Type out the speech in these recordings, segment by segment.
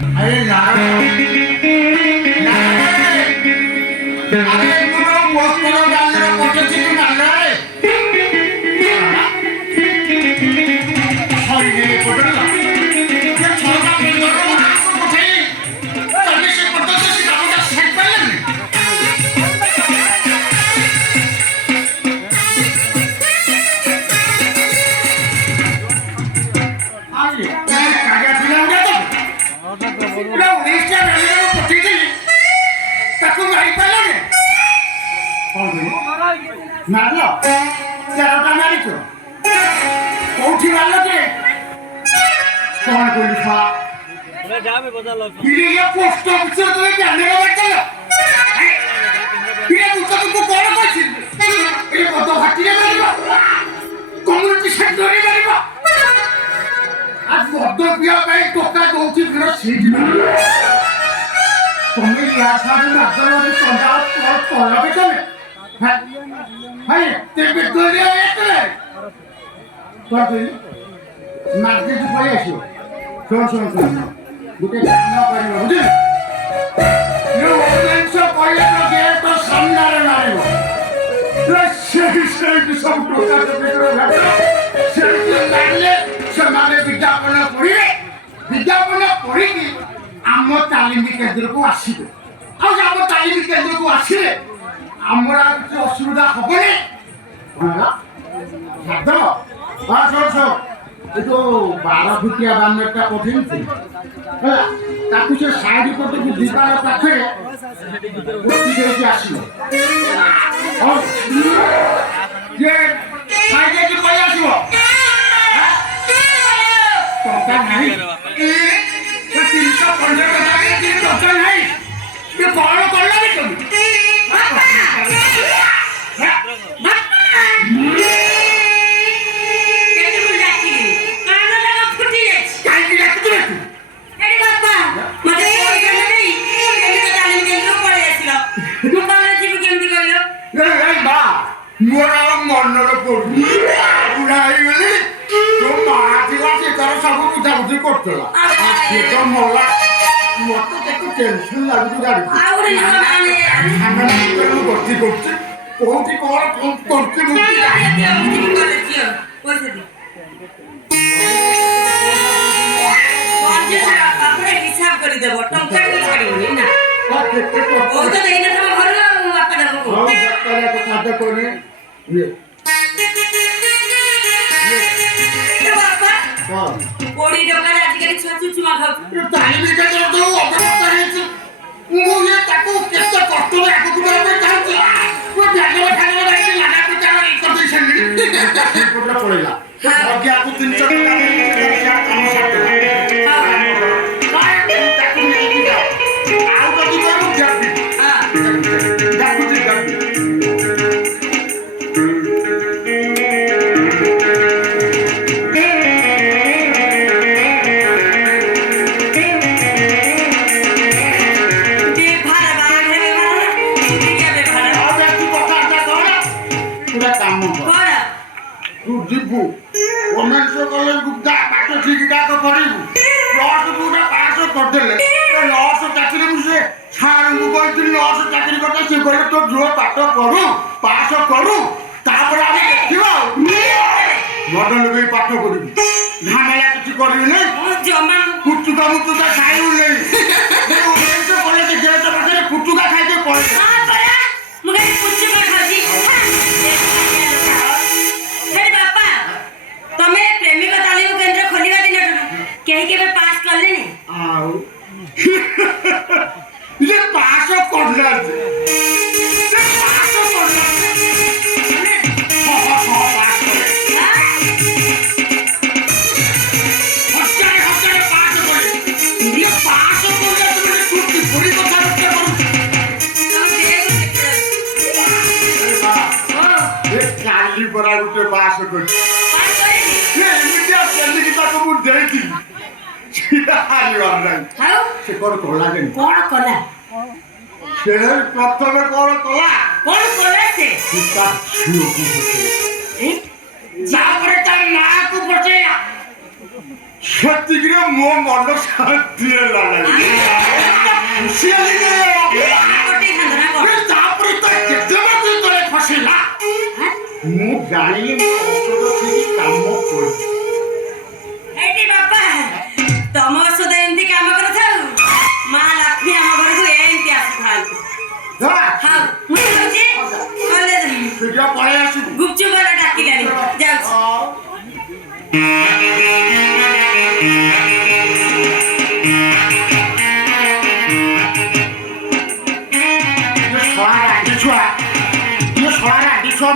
अरे नारा अरे तुम पोस्ट करो डालने का पोस्ट चिकन डाल रहा है सॉरी ये फोटो ना ये छोटा बिल्डर को आपको कुछ ही चलने से पता से सिखाने का सेट पहले आइए कागज फिल्म दे दो पूरा उड़ीसा डालने का पोस्ट ही ताकू गाड़ी पहले कौन मारलो चारोटा मारिছো কোঠি মারলো কে কোন কইলি খা ওরে যাবে বদল ইয়ে পোস্ট অফিসে তুমি জানে না বাচ্চা ইয়ে তুই কোন কইছিস এই কত হাটিয়ে মারিব কমিউনিটি সেক্টরে মারিব আজ বদ্ধ পিয়া ভাই টোকা দউছি ফির সিট তুমি ইয়া সাথে মারলে চন্ডা পড়াবে তুমি ভাই তেবে দরিয়া এতে কই মারতে তো পড়ে আসো শোন গুটে কাম করিব বুঝলি ইউ ওমেন্স কইলে তো গেট তো সামনে মারিব সেই কি সব টোকা তো ভিতরে ভাবে সেই লাগলে সমানে বিজ্ঞাপন পড়ি কি আম তালিম কেন্দ্রକୁ আসিবে আর আম তালিম কেন্দ্রକୁ আসিলে আমরা কিছু অসুবিধা হবনি দাদা শোন এই তো 12 ফুটিয়া বান্নটা পঠিয়েছি হ্যাঁ তাকে সে সাইড করতে দিবার পাখে বসি দিয়ে আসিল যে সাইডে কি কই আসিব টকা নাই 315 টাকা দিয়ে টকা নাই ये बड़ा कर लगे तुम कैसे बोल जाती है कान लगा फुटी है कान की रख दे तू अरे बाबा मते कोई करना नहीं ये तो तालीम केंद्र पड़े आसिला तू बाला जी केमती कइलो ए बा मोरा मनर पड़ पूरा आई गली तो माथिला से तार सब बुझा बुझी करतला ये तो मोला মত কত টেনশন লাগি গাড়ি আউরে মানে আমরা তো করতে কোটি কর করতে মুক্তি করে দিও পয়সা দি আপনি হিসাব করে দেব টঙ্কা কি ছাড়িবনি না ও তো দেই না তোমার ঘর আপা দেব ও ডাক্তার তো সাথে করে ইয়ে বাবা কোন কোড়ি টাকা আজকাল ছুচু চুমা খাও তালিম কেন্দ্র তো অপরাধ করেছে ମୁଁ ଏ ତାକୁ କେତେ କଷ୍ଟରେ ଆଗକୁ ବଢ଼ାଇବା ଚାହୁଁଛି ମୁଁ ଜାଣିବା ଖାଇବା ଲାଗି ଲାନା ପିତା ଇ କରି ସେମିତି କୋଟା ପଳେଇଲା ଆଜ୍ଞା ଆକୁ 300 ଟଙ୍କା ଦେଇ କାମ ସାରିଦେଲା ତାକୁ ନେଇକି ଯାଅ ଆଉ ଯଦି କହିବୁ ଯାବି ଡାକୁଛି ଯିବୁ ଓମେନ୍ସ କଲେଜ ଗୁପ୍ତା ପାଠ ଠିକଠାକ କରିବୁ ପ୍ଲସ୍ ଟୁଟା ପାସ୍ କରିଦେଲେ ନର୍ସ ଚାକିରି ମୁଁ ସେ ସାର୍ଙ୍କୁ କହିଥିଲି ନର୍ସ ଚାକିରି କଥା ସେ କହିଲେ ତୋ ଝିଅ ପାଠ ପଢୁ ପାସ୍ କରୁ ତାପରେ ଆମେ ଦେଖିବା ଆଉ ମଦ ଲଗେଇ ପାଠ ପଢିବୁ ଝାମେଲା କିଛି କରିବି ନାହିଁ କୁଚୁକା ମୁଚୁକା ଖାଇବୁ ନାହିଁ ଓମେନ୍ସ କଲେଜ ଗେଟ୍ ପାଖରେ କୁଚୁକା ଖାଇକି ପଳେଇବୁ तमे प्रेमिक तालीम केंद्र खोलिबा दिन केही केबे पास करले ने आउ ये पास करला ये पास करला माने हो पास करे हफ्ते पास करे ये पास करले तुमने कुछ पूरी कथा रखते करू ये काली बरा उठे पास कर से कौन कोला के कौन कोला से प्रथमे कौन कोला से इसका छियो को होते जा पर ता ना को पचे ସେତିକିରେ ମୋ ମନ ଶାନ୍ତି ହେଲା ତାପରେ ତ କେତେ ବାଟ ତଳେ ଫସିଲା ମୁଁ ଜାଣିଲି ମୋ ଔଷଧ ଠିକ କାମ କରୁଛି। ଏଇଠି ବାପା ତମ ଔଷଧ ଏମିତି କାମ କରୁଥାଉ ମା ଲକ୍ଷ୍ମୀ ଆମ ଘରକୁ ଏମିତି ଆସିଥାନ୍ତୁ। ହଉ ମୁଁ ଯାଉଛି କଲେଜ ପଳେଇ ଆସିବୁ ଗୁପଚୁପ ବାଲା ଡାକିଲାଣି ଯାଉଛି।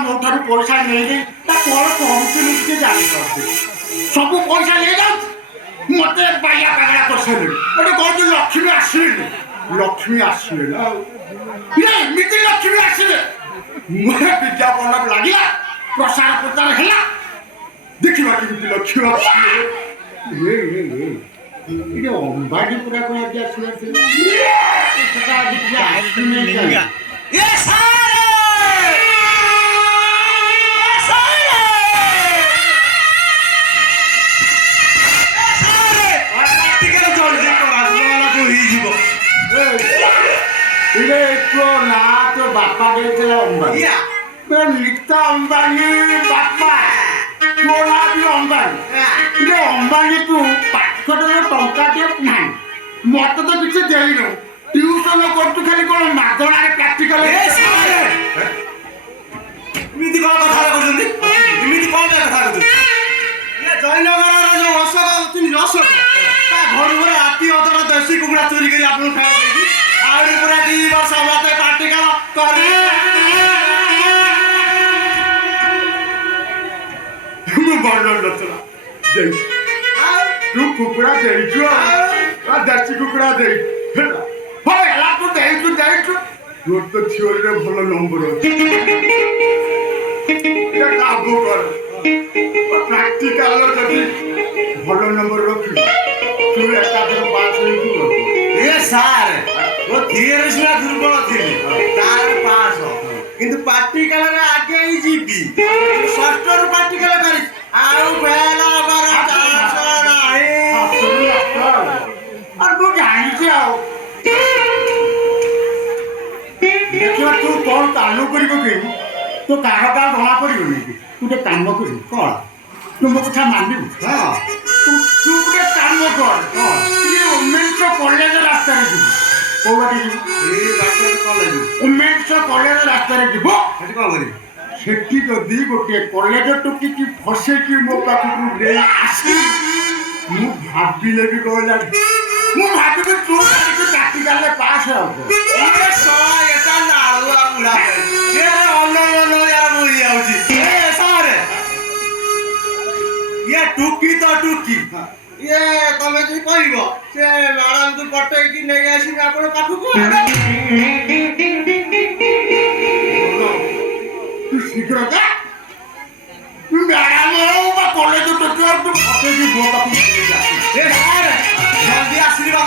ମୋ ଠାରୁ ପଇସା ନେଇକି ତା କଣ କହୁଛି ଟିକେ ଜାଣିପାରୁଛି ସବୁ ପଇସା ନେଇଯାଉଛି ମତେ ବାଇଆ ପାଗଳା କରିସାରିଲେଣି ଗୋଟେ କହୁଛି ଲକ୍ଷ୍ମୀ ଆସିବେନି ଲକ୍ଷ୍ମୀ ଆସିବେ ନା ଏମିତି ଲକ୍ଷ୍ମୀ ଆସିବେ ବିଜ୍ଞାପନ ଲାଗିଲା ପ୍ରସାର ପ୍ରଚାର ହେଲା ଦେଖିବା କେମିତି ଲକ୍ଷ୍ମୀ ଆସିବେ ଅମ୍ବାନୀ ପୁରା କଣ ଆଜି ଆସିବାର ଥିଲା ସେଟା ଆଜି ଟିକେ ଆସିନି ନା ତ ବାପା ଦେଇଥିଲା ଅମ୍ବାନୀ ଲିତା ଅମ୍ବାନୀ ବାପା ମୋ ନା ବି ଅମ୍ବାନୀ ଅମ୍ବାନୀ ତୁ ପାଠରେ ଟଙ୍କା ଟିକେ ନାହିଁ ମତେ ତ କିଛି ଦେଇନୁ ଟ୍ୟୁସନ କରୁଛୁ ଖାଲି କଣ ମାଗଣାରେ ପ୍ରାକ୍ଟିକାଲ ଏମିତି କଣ କଥା କହୁଛନ୍ତି ଏମିତି କଣ କଥା କହୁଛନ୍ତି ଜୟନଗରର ଯୋଉ ଅଶୋକ ଅଛନ୍ତି ଅଶୋକ ତା ଘରୁ ଘରେ ହାତୀ ଅଦର ଦେଶୀ କୁକୁଡ଼ା ଚୋରି କରି ଆପଣଙ୍କୁ ଖାଇବା ଦେଇଛି ଆହୁରି ପୁରା 2 ବର୍ଷ ମତେ ପ୍ରାକ୍ଟିକାଲ କରି ମୁଁ ଭଲ ନଥିଲା ତୁ କୁକୁଡ଼ା ଦେଇଛୁ ଦେଶୀ କୁକୁଡ଼ା ଦେଇ ହେଲା ତୁ ଦେଇଛୁ ତୋର ତ ଥିଓରିରେ ଭଲ ନମ୍ବର ଅଛି କାବୁ କର ପ୍ରାକ୍ଟିକାଲ ଯଦି ଭଲ ନମ୍ବର ରଖିବୁ ତୁ ଏକାଥରେ ପାସ୍ ହେଇଯିବୁ ସାର୍ ମୋ ଥିଓରି ସିନା ଦୁର୍ବଳ ଥିଲି ତାର ପାସ୍ କିନ୍ତୁ ପ୍ରାକ୍ଟିକାଲରେ ଆଗେଇ ଯିବି ଷଷ୍ଠରୁ ପ୍ରାକ୍ଟିକାଲ କରି ଆଉ ଫେଲ ହବାର ଚାନ୍ସ ନାହିଁ ମୁଁ ଜାଣିଛି ଆଉ ଦେଖିବା ତୁ କଣ କାମ କରିବୁ କି ତୁ କାହା କାହା ଜଣା ପଡ଼ିବନି ତୁ ଗୋଟେ କାମ କରିବୁ କଣ ତୁ ମୋ କଥା ମାନିବୁ ତୁ ଗୋଟେ କାମ କର ଓମେନ୍ସ କଲେଜ ରାସ୍ତାରେ ଯିବୁ କୋଉ ବାଟେ ଯିବୁ ଓମେନ୍ସ କଲେଜ ରାସ୍ତାରେ ଯିବୁ ସେଠି କଣ କରିବି ସେଠି ଯଦି ଗୋଟେ କଲେଜ ଟୁକିକି ଫସେଇକି ମୋ ପାଖକୁ ନେଇ ଆସିବି ମୁଁ ଭାବିଲେ ବି କହିଲାଣି ମୁଁ ଭାବିବି ତୁ କାଲିକି ପ୍ରାକ୍ଟିକାଲରେ ପାସ୍ ହବ ଟୁକି ତ ଟୁକି ତମେ ଯଦି କହିବ ସେ ମ୍ୟାଡାମକୁ ପଠେଇକି ନେଇ ଆସିବି ଆପଣ ପାଖକୁ ଶୀଘ୍ର ଯା ମ୍ୟାଡାମ ହଉ ବା କଲେଜ ଟୁକି ତୁ ଫସେଇକି ମୋ ପାଖକୁ ଜଲ୍ଦି ଆସିବା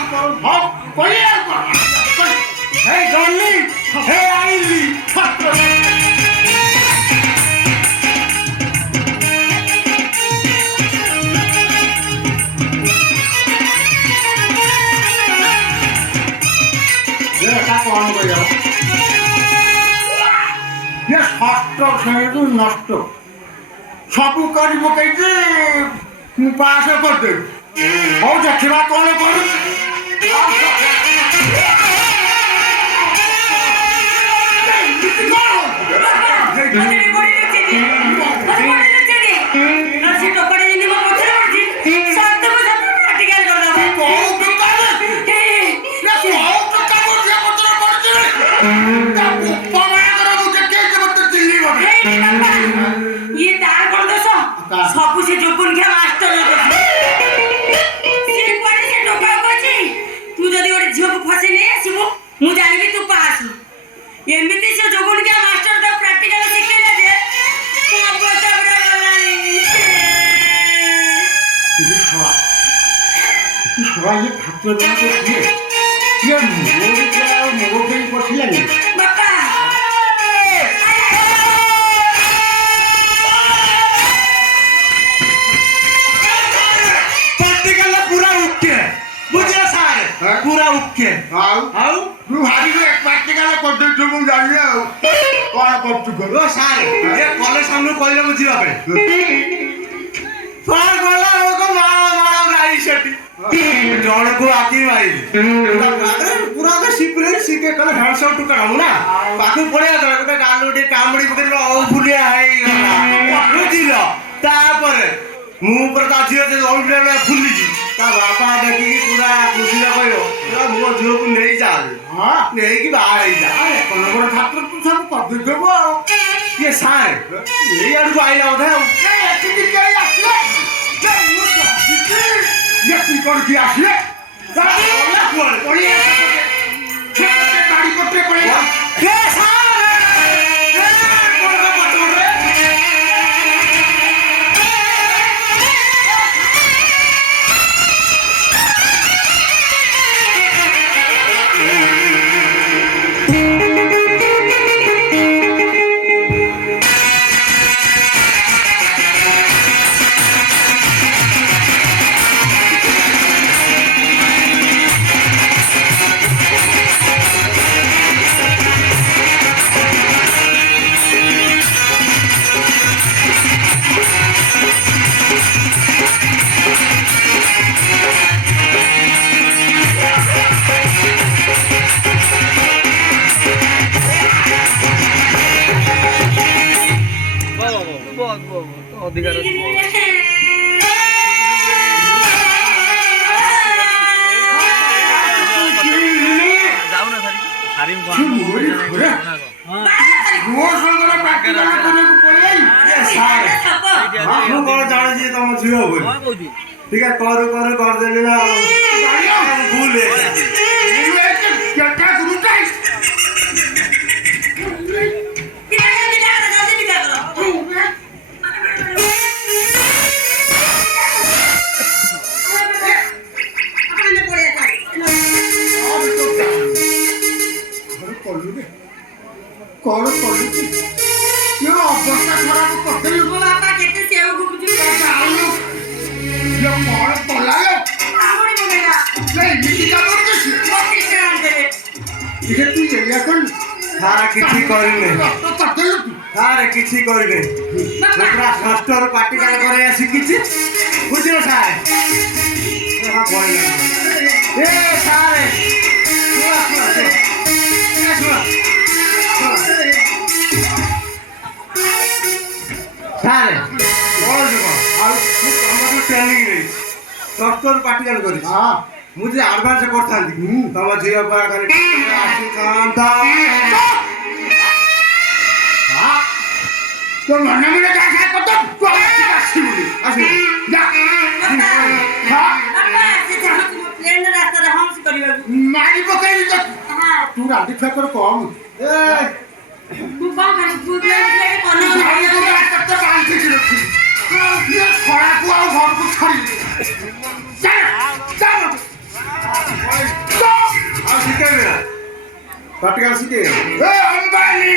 ଗଲି ହେ ଆଇଲି କଣ କରିବା ଷଷ୍ଠ ଶ୍ରେଣୀରୁ ନଷ୍ଟ ସବୁ କରି ପକେଇକି ମୁଁ ପାସ୍ କରିଦେବି ହଉ ଦେଖିବା କଣ କରୁ ସବୁ ସେ ଯୋଗୁନିଆ ମାଷ୍ଟର ତୁ ଯଦି ଗୋଟେ ଝିଅକୁ ଫସେଇ ନେଇ ଆସିବୁ ମୁଁ ଜାଣିବି ତୁ ପାସ୍ ଏମିତି ସେ ଯୋଗୁନିଆ ମାଷ୍ଟର ତ ପ୍ରାକ୍ଟିକାଲ ଶିଖେଇଲା ଯେ ବାପା ପ୍ରାକ୍ଟିକାଲ पूरा ओके ଆଉ ତୁ ଭାବିଛୁ ଏକ ପ୍ରାକ୍ଟିକାଲ କରିଦେଇଛୁ ମୁଁ ଜାଣିନି ଆଉ କଣ କରୁଛୁ କର ଓ ସାର୍ ଏ କଲେଜ ସାମନେ କହିଲେ ମୁଁ ଯିବା ପାଇଁ କଣ ଗଲା ଲୋକ ମାଳ ଗାଈ ସେଠି ଜଣକୁ ଆକି ମାଇଲି ପୁରା ତ ଶିଖରେ ଶିଖେ କଲେ ହ୍ୟାଣ୍ଡସମ୍ ଟୁକା ହବ ନା ପାଖକୁ ପଳେଇବା ଦ୍ୱାରା ଗୋଟେ ଗାଲ ଟିକେ କାମୁଡ଼ି ପକେଇଲ ଆଉ ଭୁଲିଆ ହେଇଗଲା ବୁଝିଲ ତାପରେ ମୁଁ ଉପରେ ତା ଝିଅ ଅଲଗା ଫୁଲିଛି ତା ବାପା ଦେଖିକି ପୁରା ଖୁସିରେ କହିବ ପୁରା ମୋ ଝିଅକୁ ନେଇ ଯାଆନ୍ତି ନେଇକି ବାହା ହେଇଯା କଲବର ଛାତ୍ର ତୁ ସବୁ କରିଦେଇଥିବୁ ଆଉ ଇଏ ସାର୍ ଏଇ ଆଡ଼କୁ ଆଇଲା ବୋଧେ ଆଉ ଏଠିକି କେହି ଆସିଲେ ଏଠି କଣ କିଏ ଆସିଲେ ଗାଡ଼ି ପଟେ ପଳେଇବା ଅଧିକାର ଯାଉନା ସାରି ମୁଁ କଣ ଜାଣିଛି ତମ ଝିଅ ବୋଲି ঠিক আছে করু করু করদেলি না ভুলে कौन पड़ी ये अवस्था खराब करते हैं वो बापा कहते सेव गुप जी ये कौन पड़ा है आमोड़ी बोलेगा नहीं मिट्टी का बोल के वो किसने आंदे ये तू ये कर সারা কিছু করিনি तो करते हैं সারা কিছু করিনি পুরা ষষ্ঠর প্র্যাকটিক্যাল করে শিখিছি বুঝলো স্যার এ স্যার স্যার ট্রেনিং নেই ষষ্ঠর প্র্যাকটিক্যাল করি हां मुझे एडवांस करता तम झील पर आसिता तो मन में क्या है पता तू आसी आसी जा हां बापा से जहां तुम प्लेन रास्ता रे हम से करियो मारी पकड़ी तो हां तू राधी फेकर कम ए तू कौन कर तू प्लेन ले कोन भाई को रास्ता तो बांध के रखी ये खड़ा को और घर को छड़ी चल चल शिखे प्र्याक्टिकल शिखे ए अंबानी